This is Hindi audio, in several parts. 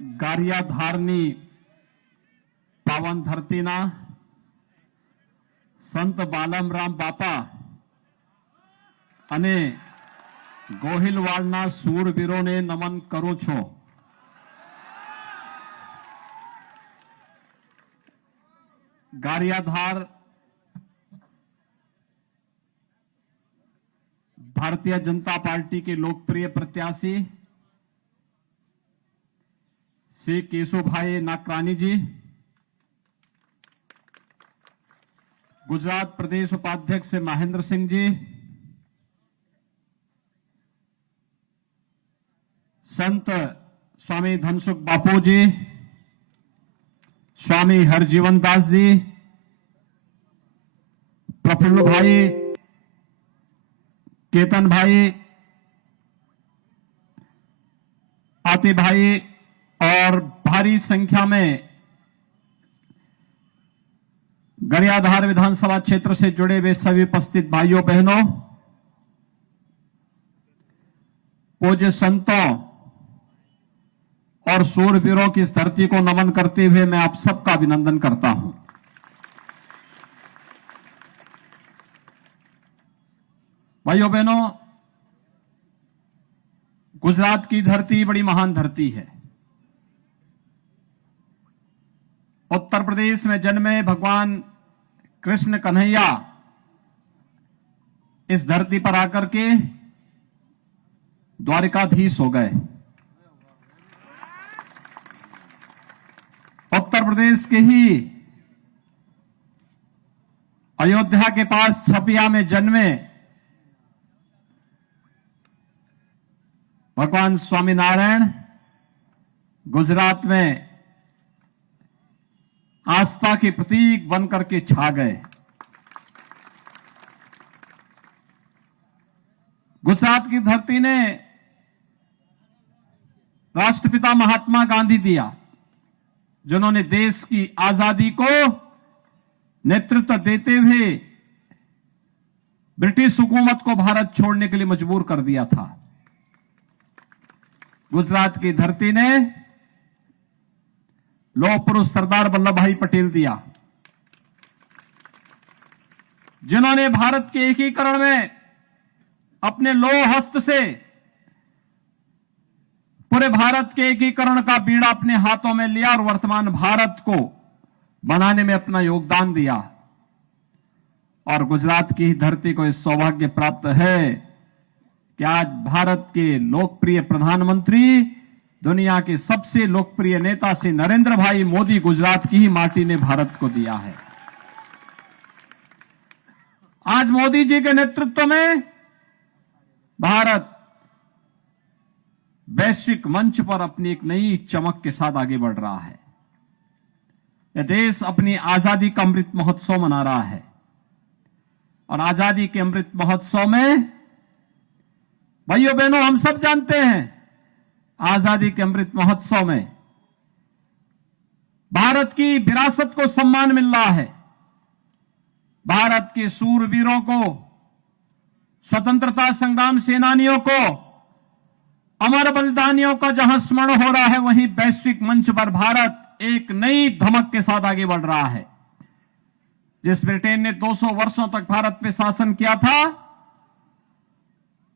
ગારિયાધારની પાવન ધરતીના સંત બાલમરામ બાપા અને ગોહિલવાડના શૂરવીરોને નમન કરું છું। ગારિયાધાર भारतीय जनता पार्टी के लोकप्रिय प्रत्याशी श्री केशुभाई नाकरानी जी, गुजरात प्रदेश उपाध्यक्ष महेंद्र सिंह जी, संत स्वामी धनसुख बापू जी, स्वामी हरजीवन दास जी, प्रफुल्ल भाई, केतन भाई, आती भाई और भारी संख्या में गारियाधार विधानसभा क्षेत्र से जुड़े हुए सभी उपस्थित भाइयों बहनों, पूज्य संतों और शूरवीरों की इस धरती को नमन करते हुए मैं आप सबका अभिनंदन करता हूं। भाइयों बहनों, गुजरात की धरती बड़ी महान धरती है। उत्तर प्रदेश में जन्मे भगवान कृष्ण कन्हैया इस धरती पर आकर के द्वारिकाधीश हो गए। उत्तर प्रदेश के ही अयोध्या के पास छपिया में जन्मे भगवान स्वामीनारायण गुजरात में आस्था के प्रतीक बनकर के छा गए। गुजरात की धरती ने राष्ट्रपिता महात्मा गांधी दिया, जिन्होंने देश की आजादी को नेतृत्व देते हुए ब्रिटिश हुकूमत को भारत छोड़ने के लिए मजबूर कर दिया था। गुजरात की धरती ने लौह पुरुष सरदार वल्लभ भाई पटेल दिया, जिन्होंने भारत के एकीकरण में अपने लौह हस्त से पूरे भारत के एकीकरण का बीड़ा अपने हाथों में लिया और वर्तमान भारत को बनाने में अपना योगदान दिया। और गुजरात की धरती को इस सौभाग्य प्राप्त है कि आज भारत के लोकप्रिय प्रधानमंत्री, दुनिया के सबसे लोकप्रिय नेता श्री नरेंद्र भाई मोदी गुजरात की ही माटी ने भारत को दिया है। आज मोदी जी के नेतृत्व में भारत वैश्विक मंच पर अपनी एक नई चमक के साथ आगे बढ़ रहा है। यह देश अपनी आजादी का अमृत महोत्सव मना रहा है और आजादी के अमृत महोत्सव में भाइयों बहनों, हम सब जानते हैं, आजादी के अमृत महोत्सव में भारत की विरासत को सम्मान मिल रहा है। भारत के शूरवीरों को, स्वतंत्रता संग्राम सेनानियों को, अमर बलिदानियों का जहां स्मरण हो रहा है, वहीं वैश्विक मंच पर भारत एक नई धमक के साथ आगे बढ़ रहा है। जिस ब्रिटेन ने 200 वर्षों तक भारत पे शासन किया था,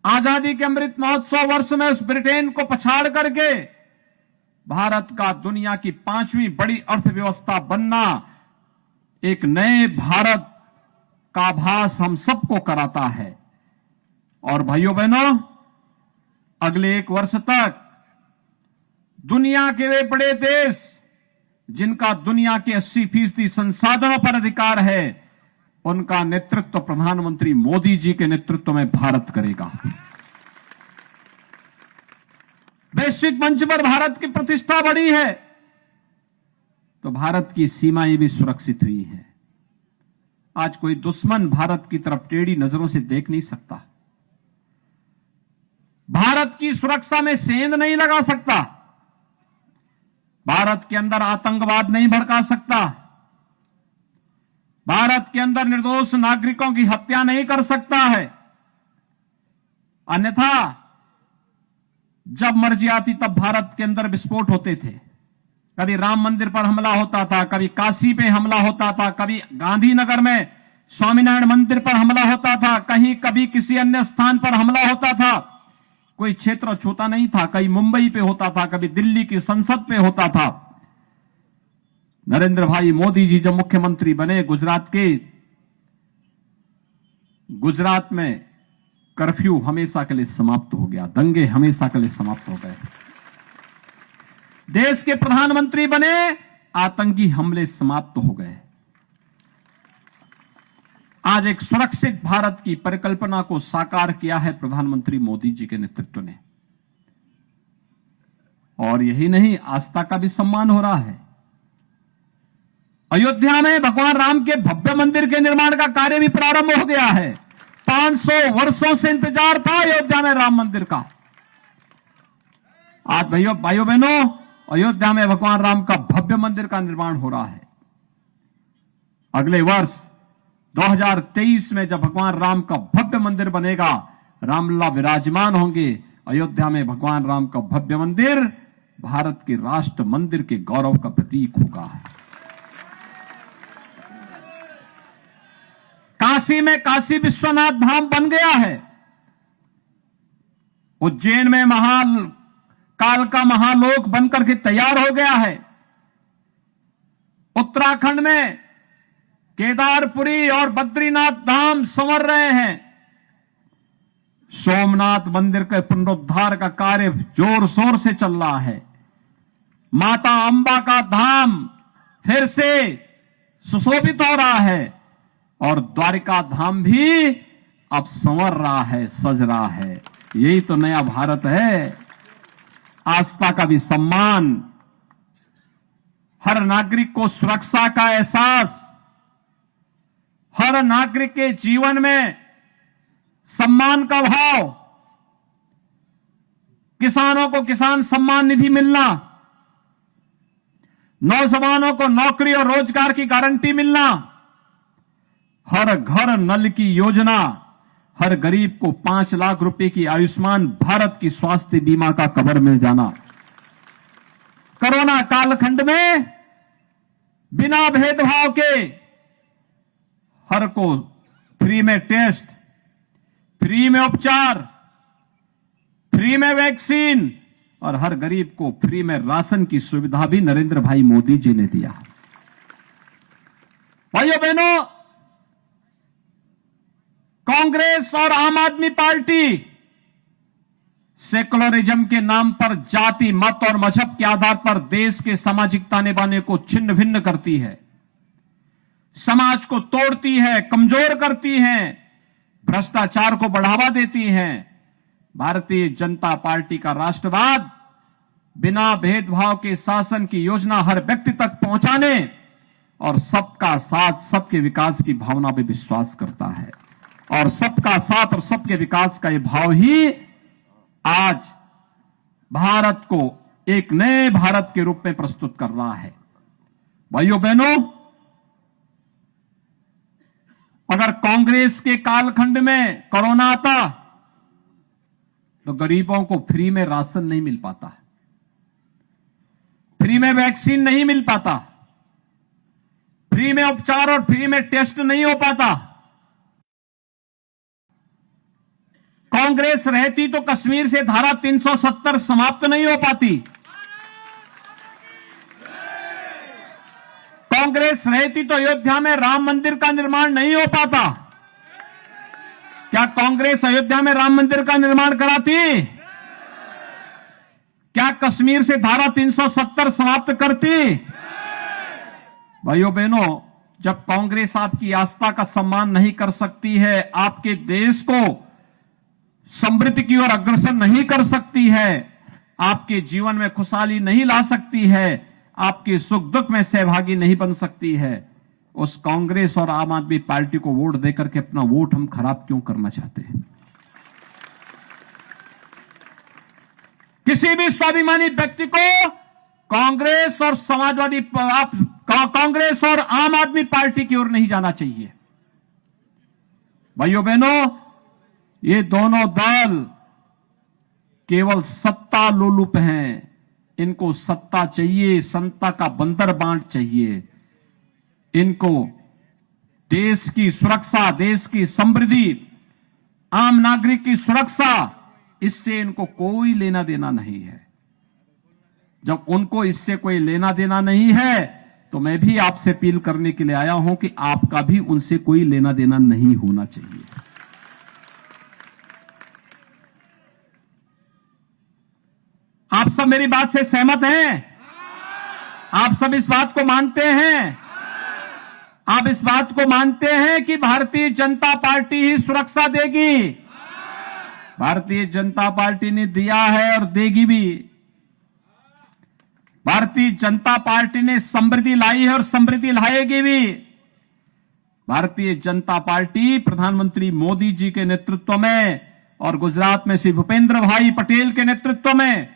आजादी के अमृत महोत्सव वर्ष में उस ब्रिटेन को पछाड़ करके भारत का दुनिया की 5वीं बड़ी अर्थव्यवस्था बनना एक नए भारत का आभास हम सबको कराता है। और भाइयों बहनों, अगले 1 वर्ष तक दुनिया के वे बड़े देश जिनका दुनिया के 80% संसाधनों पर अधिकार है, उनका नेतृत्व प्रधानमंत्री मोदी जी के नेतृत्व में भारत करेगा। वैश्विक मंच पर भारत की प्रतिष्ठा बढ़ी है तो भारत की सीमाएं भी सुरक्षित हुई है। आज कोई दुश्मन भारत की तरफ टेढ़ी नजरों से देख नहीं सकता, भारत की सुरक्षा में सेंध नहीं लगा सकता, भारत के अंदर आतंकवाद नहीं भड़का सकता, भारत के अंदर निर्दोष नागरिकों की हत्या नहीं कर सकता है। अन्यथा जब मर्जी आती तब भारत के अंदर विस्फोट होते थे। कभी राम मंदिर पर हमला होता था, कभी काशी पे हमला होता था, कभी गांधीनगर में स्वामीनारायण मंदिर पर हमला होता था, कहीं कभी किसी अन्य स्थान पर हमला होता था। कोई क्षेत्र छूता नहीं था। कहीं मुंबई पे होता था, कभी दिल्ली की संसद पे होता था। नरेंद्र भाई मोदी जी जब मुख्यमंत्री बने गुजरात में कर्फ्यू हमेशा के लिए समाप्त हो गया, दंगे हमेशा के लिए समाप्त हो गए। देश के प्रधानमंत्री बने, आतंकी हमले समाप्त हो गए। आज एक सुरक्षित भारत की परिकल्पना को साकार किया है प्रधानमंत्री मोदी जी के नेतृत्व ने। और यही नहीं, आस्था का भी सम्मान हो रहा है। अयोध्या में भगवान राम के भव्य मंदिर के निर्माण का कार्य भी प्रारंभ हो गया है। 500 वर्षों से इंतजार था अयोध्या में राम मंदिर का। आज भाइयों बहनों, अयोध्या में भगवान राम का भव्य मंदिर का निर्माण हो रहा है। अगले वर्ष 2023 में जब भगवान राम का भव्य मंदिर बनेगा, रामलला विराजमान होंगे, अयोध्या में भगवान राम का भव्य मंदिर भारत के राष्ट्र मंदिर के गौरव का प्रतीक होगा। काशी में काशी विश्वनाथ धाम बन गया है। उज्जैन में काल का महालोक बनकर के तैयार हो गया है। उत्तराखंड में केदारपुरी और बद्रीनाथ धाम संवर रहे हैं। सोमनाथ मंदिर के पुनरुद्धार का कार्य जोर शोर से चल रहा है। माता अंबा का धाम फिर से सुशोभित हो रहा है और द्वारिका धाम भी अब संवर रहा है, सज रहा है। यही तो नया भारत है। आस्था का भी सम्मान, हर नागरिक को सुरक्षा का एहसास, हर नागरिक के जीवन में सम्मान का भाव, किसानों को किसान सम्मान निधि मिलना, नौजवानों को नौकरी और रोजगार की गारंटी मिलना, हर घर नल की योजना, हर गरीब को 5 लाख रुपए की आयुष्मान भारत की स्वास्थ्य बीमा का कवर मिल जाना, कोरोना कालखंड में बिना भेदभाव के हर को फ्री में टेस्ट, फ्री में उपचार, फ्री में वैक्सीन और हर गरीब को फ्री में राशन की सुविधा भी नरेंद्र भाई मोदी जी ने दिया। भाइयों बहनों, कांग्रेस और आम आदमी पार्टी सेकुलरिज्म के नाम पर जाति, मत और मजहब के आधार पर देश के सामाजिक ताने बाने को छिन्न भिन्न करती है, समाज को तोड़ती है, कमजोर करती है, भ्रष्टाचार को बढ़ावा देती है। भारतीय जनता पार्टी का राष्ट्रवाद बिना भेदभाव के शासन की योजना हर व्यक्ति तक पहुंचाने और सबका साथ सबके विकास की भावना पे विश्वास करता है। और सबका साथ और सबके विकास का ये भाव ही आज भारत को एक नए भारत के रूप में प्रस्तुत कर रहा है। भाइयों बहनों, अगर कांग्रेस के कालखंड में कोरोना आता तो गरीबों को फ्री में राशन नहीं मिल पाता, फ्री में वैक्सीन नहीं मिल पाता, फ्री में उपचार और फ्री में टेस्ट नहीं हो पाता। कांग्रेस रहती तो कश्मीर से धारा 370 समाप्त नहीं हो पाती। कांग्रेस रहती तो अयोध्या में राम मंदिर का निर्माण नहीं हो पाता। क्या कांग्रेस अयोध्या में राम मंदिर का निर्माण कराती? क्या कश्मीर से धारा 370 समाप्त करती? भाइयों बहनों, जब कांग्रेस आपकी आस्था का सम्मान नहीं कर सकती है, आपके देश को समृद्धि की ओर अग्रसर नहीं कर सकती है, आपके जीवन में खुशहाली नहीं ला सकती है, आपके सुख दुख में सहभागी नहीं बन सकती है, उस कांग्रेस और आम आदमी पार्टी को वोट देकर के अपना वोट हम खराब क्यों करना चाहते हैं? किसी भी स्वाभिमानी व्यक्ति को कांग्रेस और कांग्रेस और आम आदमी पार्टी की ओर नहीं जाना चाहिए। भाइयों बहनों, ये दोनों दल केवल सत्ता लोलुप हैं, इनको सत्ता चाहिए, सत्ता का बंदर बांट चाहिए। इनको देश की सुरक्षा, देश की समृद्धि, आम नागरिक की सुरक्षा, इससे इनको कोई लेना देना नहीं है। जब उनको इससे कोई लेना देना नहीं है, तो मैं भी आपसे अपील करने के लिए आया हूं कि आपका भी उनसे कोई लेना देना नहीं होना चाहिए। आप सब मेरी बात से सहमत हैं? आप सब इस बात को मानते हैं? आप इस बात को मानते हैं कि भारतीय जनता पार्टी ही सुरक्षा देगी? भारतीय जनता पार्टी ने दिया है और देगी भी। भारतीय जनता पार्टी ने समृद्धि लाई है और समृद्धि लाएगी भी। भारतीय जनता पार्टी प्रधानमंत्री मोदी जी के नेतृत्व में और गुजरात में श्री भूपेंद्र भाई पटेल के नेतृत्व में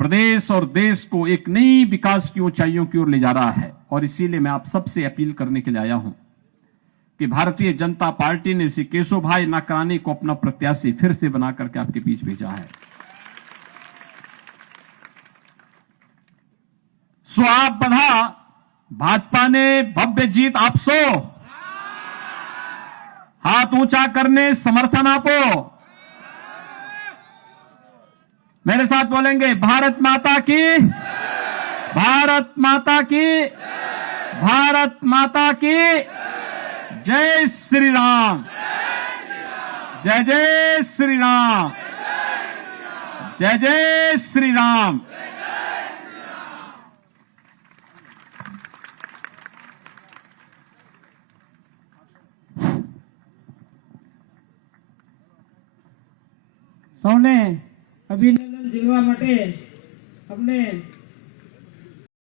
प्रदेश और देश को एक नई विकास की ऊंचाइयों की ओर ले जा रहा है। और इसीलिए मैं आप सबसे अपील करने के लिए आया हूं कि भारतीय जनता पार्टी ने श्री केशव भाई नाकरानी को अपना प्रत्याशी फिर से बना करके आपके बीच भेजा है। सो आप बढ़ा, भाजपा ने भव्य जीत आपसो, हाथ ऊंचा करने समर्थन आपो। मेरे साथ बोलेंगे, भारत माता की, भारत माता की, भारत माता की जय श्री राम, जय जय श्री राम, जय जय श्री राम। સૌને અભિનંદન ઝીલવા માટે અમને